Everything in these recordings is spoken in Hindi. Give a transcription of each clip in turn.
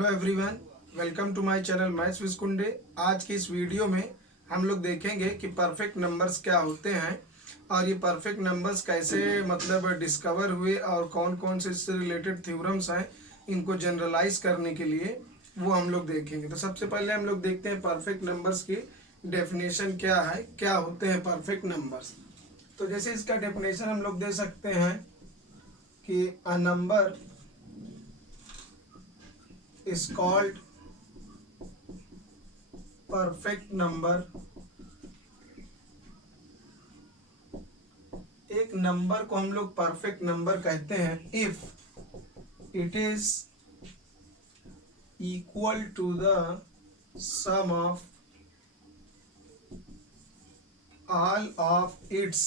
Hello everyone, welcome to my channel maths with Kunde. आज की इस वीडियो में हम लोग देखेंगे कि परफेक्ट नंबर्स क्या होते हैं और ये परफेक्ट नंबर्स कैसे डिस्कवर हुए और कौन कौन से इससे रिलेटेड थ्योरम्स हैं इनको जनरलाइज करने के लिए वो हम लोग देखेंगे। तो सबसे पहले हम लोग देखते हैं परफेक्ट नंबर्स की डेफिनेशन क्या है, क्या होते हैं परफेक्ट नंबर्स। तो जैसे इसका डेफिनेशन हम लोग दे सकते हैं कि a number is called perfect number। एक नंबर को हम लोग परफेक्ट नंबर कहते हैं if it is equal to the sum of all of its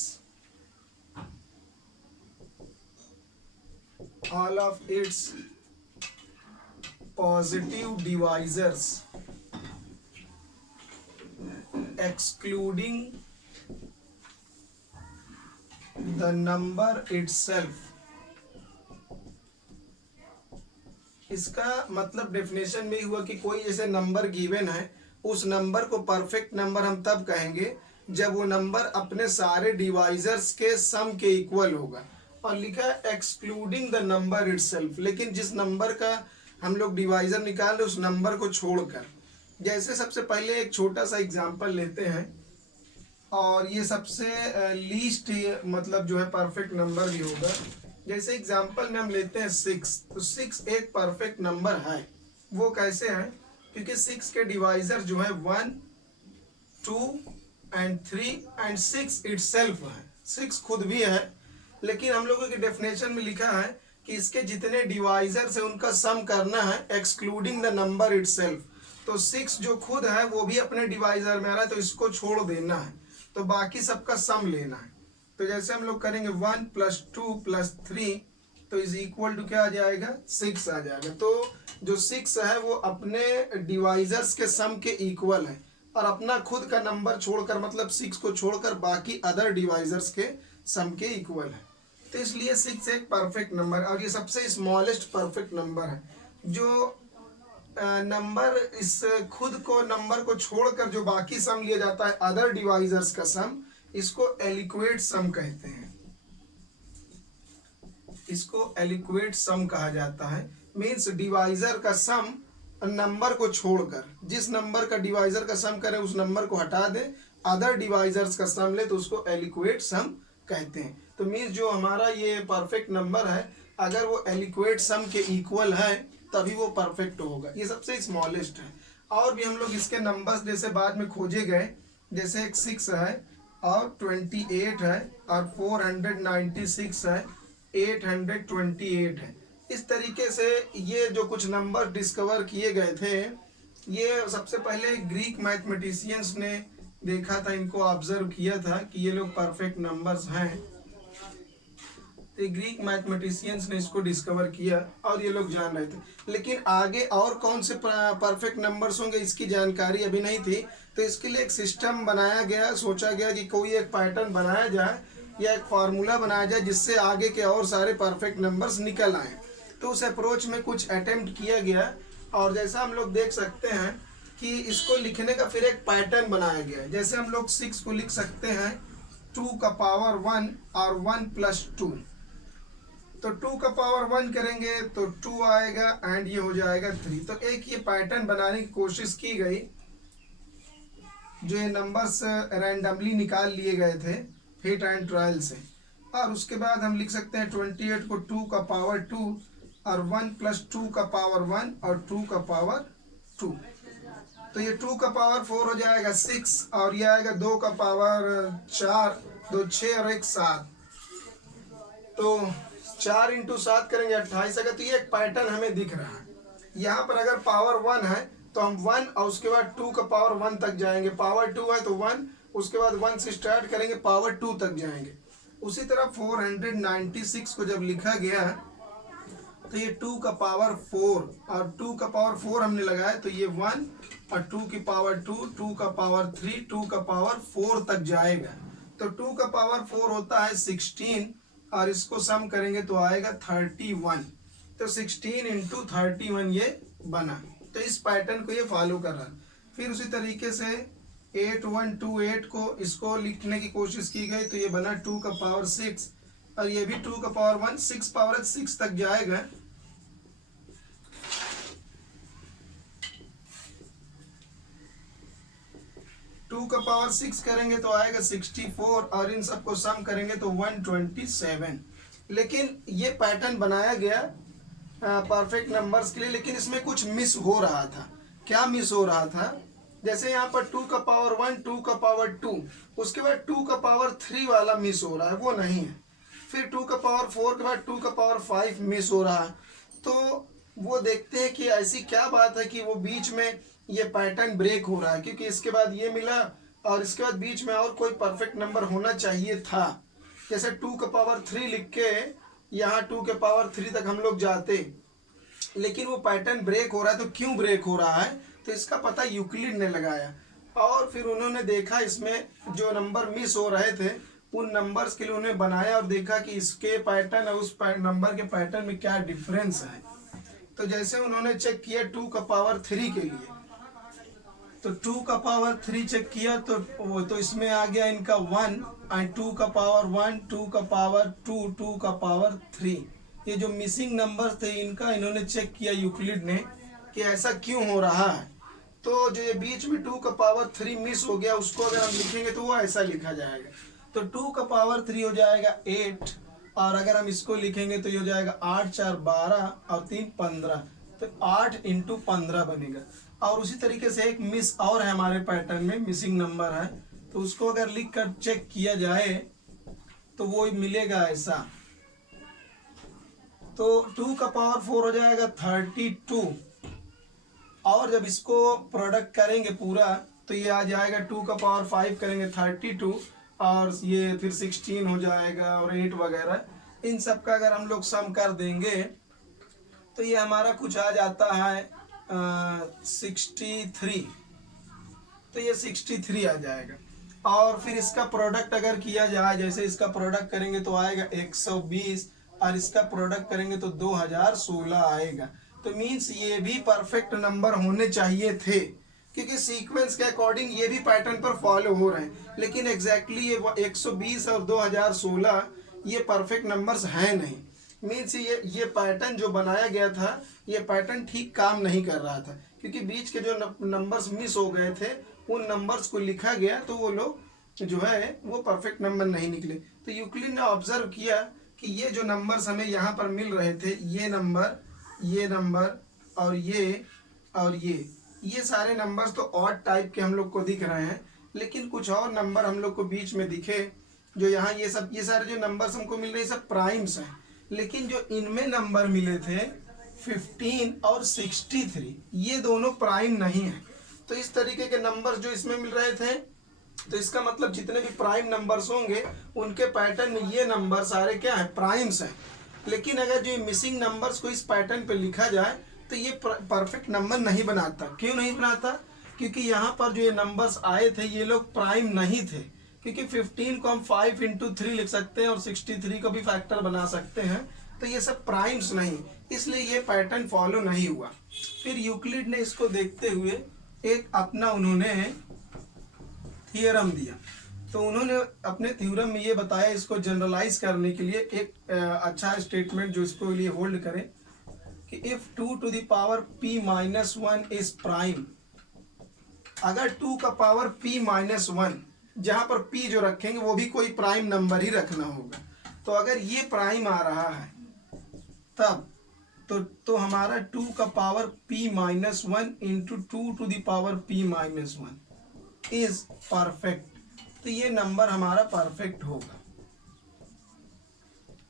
positive divisors excluding the number itself। इसका मतलब डेफिनेशन में हुआ कि कोई जैसे नंबर गिवन है, उस नंबर को परफेक्ट नंबर हम तब कहेंगे जब वो नंबर अपने सारे डिवाइजर्स के सम के इक्वल होगा। और लिखा है एक्सक्लूडिंग द नंबर इटसेल्फ, लेकिन जिस नंबर का हम लोग डिवाइजर निकाल रहे उस नंबर को छोड़कर। जैसे सबसे पहले एक छोटा सा एग्जांपल लेते हैं और ये सबसे लीस्ट मतलब जो है परफेक्ट नंबर भी होगा। जैसे एग्जांपल में हम लेते हैं 6, तो 6 एक परफेक्ट नंबर है। वो कैसे है? क्योंकि 6 के डिवाइजर जो है 1, 2 एंड 3 एंड 6 इटसेल्फ है। 6 खुद भी है, लेकिन हम लोगों की डेफिनेशन में लिखा है कि इसके जितने डिवाइजर से उनका सम करना है एक्सक्लूडिंग द नंबर इटसेल्फ। तो 6 जो खुद है वो भी अपने डिवाइजर में आ रहा है, तो इसको छोड़ देना है, तो बाकी सबका सम लेना है। तो जैसे हम लोग करेंगे 1 + 2 + 3 तो इज इक्वल टू क्या आ जाएगा? 6 आ जाएगा। तो जो 6 है वो अपने डिवाइजर्स के सम के इक्वल है और अपना खुद का नंबर छोड़कर, मतलब 6 को छोड़कर बाकी अदर डिवाइजर्स के सम के इक्वल है। तो इसलिए 6 एक परफेक्ट नंबर और ये सबसे स्मॉलेस्ट परफेक्ट नंबर है। जो नंबर इस खुद को नंबर को छोड़कर जो बाकी सम लिया जाता है अदर डिवाइजर्स का सम, इसको एलिक्वेट सम कहते हैं। इसको एलिक्वेट सम कहा जाता है। मीन्स डिवाइजर का सम नंबर को छोड़कर, जिस नंबर का डिवाइजर का सम करे उस नंबर को हटा दे, अदर डिवाइजर्स का सम ले, तो उसको एलिक्वेट सम कहते हैं। तो मीन्स जो हमारा ये परफेक्ट नंबर है, अगर वो एलिक्वेट सम के इक्वल है तभी वो परफेक्ट होगा। ये सबसे स्मॉलेस्ट है। और भी हम लोग इसके नंबर्स जैसे बाद में खोजे गए, जैसे एक 6 है और 28 है और 496 है, 828 है। इस तरीके से ये जो कुछ नंबर डिस्कवर किए गए थे, ये सबसे पहले ग्रीक मैथमेटिशियंस ने देखा था, इनको ऑब्जर्व किया था कि ये लोग परफेक्ट नंबर्स हैं। तो ग्रीक मैथमेटिशियंस ने इसको डिस्कवर किया और ये लोग जान रहे थे। लेकिन आगे और कौन से परफेक्ट नंबर्स होंगे इसकी जानकारी अभी नहीं थी। तो इसके लिए एक सिस्टम बनाया गया, सोचा गया कि कोई एक पैटर्न बनाया जाए या एक फार्मूला बनाया जाए जिससे आगे के और सारे परफेक्ट नंबर्स निकल आए। तो उस अप्रोच में कुछ अटेम्प्ट किया गया और जैसा हम लोग देख सकते हैं कि इसको लिखने का फिर एक पैटर्न बनाया गया। जैसे हम लोग 6 को लिख सकते हैं 2 का पावर 1 और 1 + 2। तो 2 का पावर 1 करेंगे तो 2 आएगा एंड ये हो जाएगा 3। तो एक ये पैटर्न बनाने की कोशिश की गई। जो ये नंबर्स रैंडमली निकाल लिए गए थे हिट एंड ट्रायल से। और उसके बाद हम लिख सकते हैं 28 को 2 का पावर 2 और 1 + 2 का पावर 1 और 2 का पावर 2। तो ये 2 का पावर 4 हो जाएगा 6 और ये आएगा 2 का पावर 4, 2 6 और 1 7। तो 4 × 7 करेंगे 28 आएगा। तो ये एक पैटर्न हमें दिख रहा है। यहाँ पर अगर पावर 1 है तो हम 1 और उसके बाद 2 का पावर 1 तक जाएंगे। पावर 2 है तो 1, उसके बाद 1 से स्टार्ट करेंगे, पावर 2 तक जाएंगे। उसी तरह 496 को जब लिखा गया तो ये 2 का पावर 4 और 2 का पावर 4 हमने लगाया, तो ये 1 और 2 की पावर 2, 2 का पावर 3, 2 का पावर 4 तक जाएगा। तो 2 का पावर 4 होता है 16 और इसको सम करेंगे तो आएगा 31। तो 16 × 31 ये बना। तो इस पैटर्न को ये फॉलो कर रहा है। फिर उसी तरीके से 8128 को इसको लिखने की कोशिश की गई तो ये बना 2 का पावर 6 और ये भी 2 का पावर 1, 6 पावर 6 तक जाएगा। टू का पावर 6 करेंगे तो आएगा 64 और इन सबको सम करेंगे तो 127। लेकिन ये पैटर्न बनाया गया परफेक्ट नंबर्स के लिए, लेकिन इसमें कुछ मिस हो रहा था। क्या मिस हो रहा था? जैसे यहाँ पर 2 का पावर 1, 2 का पावर 2, उसके बाद 2 का पावर 3 वाला मिस हो रहा है, वो नहीं है। फिर 2 का पावर 4 के बाद 2 का पावर 5 मिस हो रहा है। तो वो देखते हैं कि ऐसी क्या बात है कि वो बीच में ये पैटर्न ब्रेक हो रहा है, क्योंकि इसके बाद ये मिला और इसके बाद बीच में और कोई परफेक्ट नंबर होना चाहिए था। जैसे 2 का पावर 3 लिख के यहाँ 2 के पावर 3 तक हम लोग जाते, लेकिन वो पैटर्न ब्रेक हो रहा है। तो क्यों ब्रेक हो रहा है? तो इसका पता यूक्लिड ने लगाया और फिर उन्होंने देखा इसमें जो नंबर मिस हो रहे थे उन नंबर्स के लिए उन्हें बनाया और देखा कि इसके पैटर्न और उस नंबर के पैटर्न में क्या डिफरेंस है। तो जैसे उन्होंने चेक किया 2 का पावर 3 के लिए, तो 2 का पावर 3 चेक किया तो इसमें आ गया इनका 1 एंड 2 का पावर 1, 2 का पावर 2, 2 का पावर 3। ये जो मिसिंग नंबर्स थे इनका इन्होंने चेक किया यूक्लिड ने कि ऐसा क्यों हो रहा है। तो जो ये बीच में 2 का पावर 3 मिस हो गया उसको अगर हम लिखेंगे तो वो ऐसा लिखा जाएगा। तो 2 का पावर 3 हो जाएगा 8 और अगर हम इसको लिखेंगे तो ये हो जाएगा 8 4 12 और 3 15, तो 8 × 15 बनेगा। और उसी तरीके से एक मिस और है हमारे पैटर्न में, मिसिंग नंबर है, तो उसको अगर लिख कर चेक किया जाए तो वो मिलेगा ऐसा। तो 2 का पावर 4 हो जाएगा 32 और जब इसको प्रोडक्ट करेंगे पूरा तो ये आ जाएगा 2 का पावर 5 करेंगे 32 और ये फिर 16 हो जाएगा और 8 वगैरह। इन सब का अगर हम लोग सम कर देंगे तो ये हमारा कुछ आ जाता है 63। तो ये 63 आ जाएगा। और फिर इसका प्रोडक्ट अगर किया जाए, जैसे इसका प्रोडक्ट करेंगे तो आएगा 120 और इसका प्रोडक्ट करेंगे तो 2016 आएगा। तो मीन्स ये भी परफेक्ट नंबर होने चाहिए थे, क्योंकि सीक्वेंस के अकॉर्डिंग ये भी पैटर्न पर फॉलो हो रहे हैं। लेकिन एग्जैक्टली ये 120 और 2016 ये परफेक्ट नंबर्स हैं नहीं। मीन्स ये पैटर्न जो बनाया गया था ये पैटर्न ठीक काम नहीं कर रहा था, क्योंकि बीच के जो नंबर्स मिस हो गए थे उन नंबर्स को लिखा गया तो वो लोग जो है वो परफेक्ट नंबर नहीं निकले। तो यूक्लिड ने ऑब्जर्व किया कि ये जो नंबर्स हमें यहाँ पर मिल रहे थे, ये नंबर और ये सारे नंबर्स तो ऑड टाइप के हम लोग को दिख रहे हैं, लेकिन कुछ और नंबर हम लोग को बीच में दिखे जो यहाँ ये सारे जो नंबर्स हमको मिल रहे हैं सब प्राइम्स हैं। लेकिन जो इनमें नंबर मिले थे 15 और 63 ये दोनों प्राइम नहीं है। तो इस तरीके के नंबर्स जो इसमें मिल रहे थे, तो इसका मतलब जितने भी प्राइम नंबर्स होंगे उनके पैटर्न में ये नंबर सारे क्या है, प्राइम्स हैं। लेकिन अगर जो मिसिंग नंबर्स को इस पैटर्न पे लिखा जाए तो ये परफेक्ट नंबर नहीं बनाता। क्यों नहीं बनाता? क्योंकि यहाँ पर जो ये नंबर्स आए थे ये लोग प्राइम नहीं थे, क्योंकि 15 को हम 5 × 3 लिख सकते हैं और 63 को भी फैक्टर बना सकते हैं, तो ये सब प्राइम्स नहीं, इसलिए ये पैटर्न फॉलो नहीं हुआ। फिर यूक्लिड ने इसको देखते हुए एक अपना उन्होंने थियरम दिया। तो उन्होंने अपने थ्योरम में ये बताया, इसको जनरलाइज करने के लिए एक अच्छा स्टेटमेंट जो इसको लिए होल्ड करे कि if 2 to the power p-1 is prime, अगर 2 का पावर p-1 जहां पर p जो रखेंगे वो भी कोई प्राइम नंबर ही रखना होगा। तो अगर ये प्राइम आ रहा है तब तो हमारा 2 का power p-1 × 2 to the power p-1 is perfect. तो ये नंबर हमारा परफेक्ट होगा।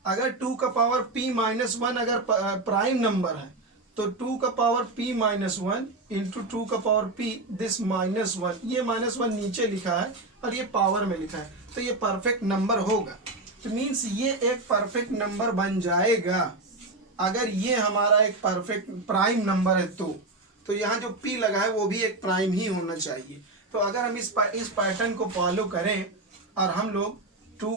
अगर 2 का पावर p-1 अगर प्राइम नंबर है तो 2 का पावर p-1 × 2 का पावर p दिस -1, ये -1 नीचे लिखा है और ये पावर में लिखा है, तो ये परफेक्ट नंबर होगा। तो मीन्स ये एक परफेक्ट नंबर बन जाएगा अगर ये हमारा एक परफेक्ट प्राइम नंबर है। तो यहाँ जो p लगा है वो भी एक प्राइम ही होना चाहिए। तो अगर हम इस पैटर्न को फॉलो करें और हम लोग 2,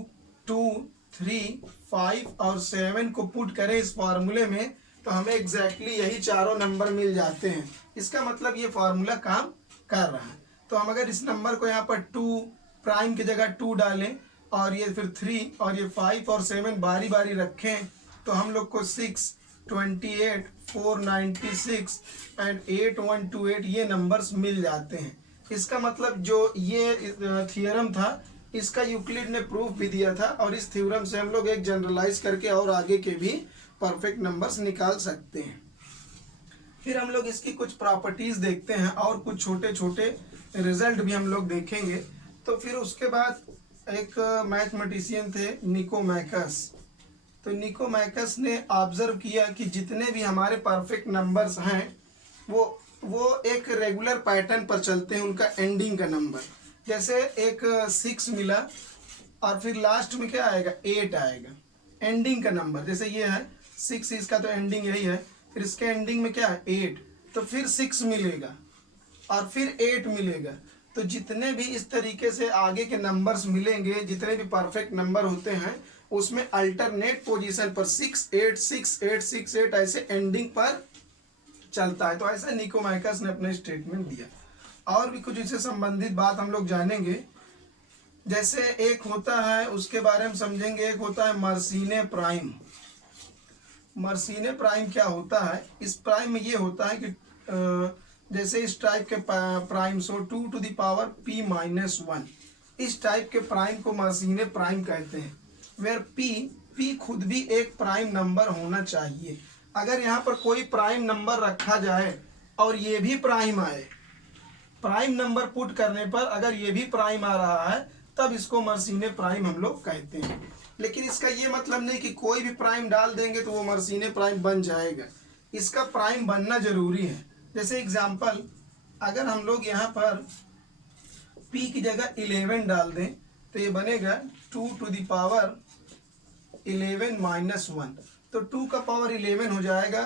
3, 5 और 7 को पुट करें इस फार्मूले में, तो हमें एग्जैक्टली यही चारों नंबर मिल जाते हैं। इसका मतलब ये फार्मूला काम कर रहा है। तो हम अगर इस नंबर को यहाँ पर 2 प्राइम की जगह 2 डालें और ये फिर 3 और ये 5 और 7 बारी बारी रखें तो हम लोग को 6, 28, 496 एंड 8128 ये नंबर्स मिल जाते हैं। इसका मतलब जो ये थियरम था इसका यूक्लिड ने प्रूफ भी दिया था और इस थ्योरम से हम लोग एक जनरलाइज करके और आगे के भी परफेक्ट नंबर्स निकाल सकते हैं। फिर हम लोग इसकी कुछ प्रॉपर्टीज देखते हैं और कुछ छोटे छोटे रिजल्ट भी हम लोग देखेंगे। तो फिर उसके बाद एक मैथमेटिशियन थे निकोमैकस। तो निकोमैकस ने ऑब्जर्व किया कि जितने भी हमारे परफेक्ट नंबर्स हैं वो एक रेगुलर पैटर्न पर चलते हैं, उनका एंडिंग का नंबर। जैसे एक 6 मिला और फिर लास्ट में क्या आएगा 8 आएगा एंडिंग का नंबर। जैसे ये है 6, इसका तो एंडिंग यही है, फिर इसके एंडिंग में क्या है 8, तो फिर 6 मिलेगा और फिर 8 मिलेगा। तो जितने भी इस tरिके से आगे के नंबर्स मिलेंगे, जितने भी परफेक्ट नंबर होते हैं उसमें अल्टरनेट पोजीशन पर 6 8 6 8 6 8 ऐसे एंडिंग पर चलता है। तो ऐसा निकोमैकस ने अपने स्टेटमेंट दिया। और भी कुछ इससे संबंधित बात हम लोग जानेंगे। जैसे एक होता है उसके बारे में समझेंगे, एक होता है मर्सीने प्राइम। मर्सीने प्राइम क्या होता है? इस प्राइम में ये होता है कि जैसे इस टाइप के prime 2 to the power p-1, इस टाइप के प्राइम को मर्सीने प्राइम कहते हैं। वेयर p खुद भी एक प्राइम नंबर होना चाहिए। अगर यहाँ पर कोई प्राइम नंबर रखा जाए और ये भी प्राइम आए, प्राइम नंबर पुट करने पर अगर ये भी प्राइम आ रहा है तब इसको मर्सीने प्राइम हम लोग कहते हैं। लेकिन इसका ये मतलब नहीं कि कोई भी प्राइम डाल देंगे तो वो मर्सीने प्राइम बन जाएगा, इसका प्राइम बनना जरूरी है। जैसे एग्जांपल, अगर हम लोग यहाँ पर p की जगह 11 डाल दें तो ये बनेगा 2 टू द पावर 11 माइनस 1, तो 2 का पावर 11 हो जाएगा।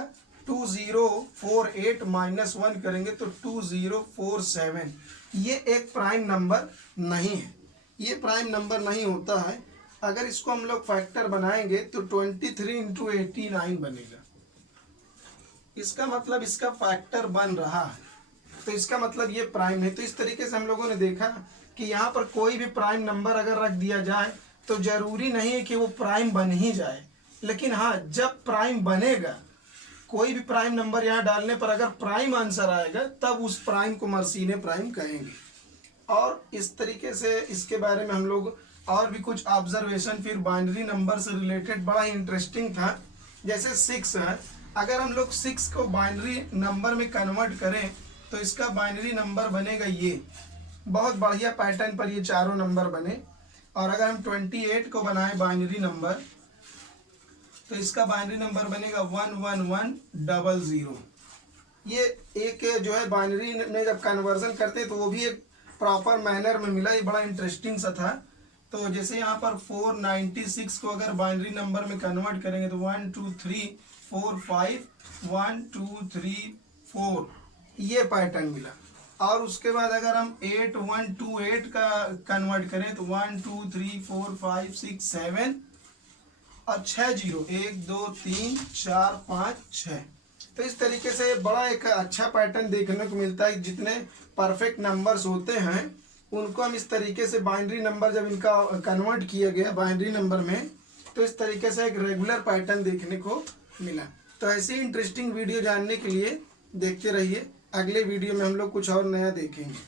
2048 माइनस 1 करेंगे तो 2047। ये एक प्राइम नंबर नहीं है, ये प्राइम नंबर नहीं होता है। अगर इसको हम लोग फैक्टर बनाएंगे तो 23 इंटू 89 बनेगा। इसका मतलब इसका फैक्टर बन रहा है, तो इसका मतलब ये प्राइम है। तो इस तरीके से हम लोगों ने देखा कि यहाँ पर कोई भी प्राइम नंबर अगर रख दिया जाए तो जरूरी नहीं है कि वो प्राइम बन ही जाए, लेकिन हाँ जब प्राइम बनेगा, कोई भी प्राइम नंबर यहाँ डालने पर अगर प्राइम आंसर आएगा तब उस प्राइम को मर्सीने प्राइम कहेंगे। और इस तरीके से इसके बारे में हम लोग और भी कुछ ऑब्जर्वेशन फिर बाइनरी नंबर से रिलेटेड बड़ा ही इंटरेस्टिंग था। जैसे 6 है, अगर हम लोग 6 को बाइनरी नंबर में कन्वर्ट करें तो इसका बाइनरी नंबर बनेगा ये, बहुत बढ़िया पैटर्न पर ये चारों नंबर बने। और अगर हम 28 को बनाएं बाइनरी नंबर तो इसका बाइनरी नंबर बनेगा 11100। ये एक जो है बाइनरी में जब कन्वर्जन करते तो वो भी एक प्रॉपर मैनर में मिला, ये बड़ा इंटरेस्टिंग सा था। तो जैसे यहाँ पर 496 को अगर बाइनरी नंबर में कन्वर्ट करेंगे तो 1 2 3 4 5 1 2 3 4 ये पैटर्न मिला। और उसके बाद अगर हम 8128 का कन्वर्ट करें तो 1 2 3 4 5 6 7 और 6 0 1 2 3 4 5 6। तो इस तरीके से बड़ा एक अच्छा पैटर्न देखने को मिलता है। जितने परफेक्ट नंबर्स होते हैं उनको हम इस तरीके से बाइनरी नंबर जब इनका कन्वर्ट किया गया बाइनरी नंबर में तो इस तरीके से एक रेगुलर पैटर्न देखने को मिला। तो ऐसी इंटरेस्टिंग वीडियो जानने के लिए देखते रहिए। अगले वीडियो में हम लोग कुछ और नया देखेंगे।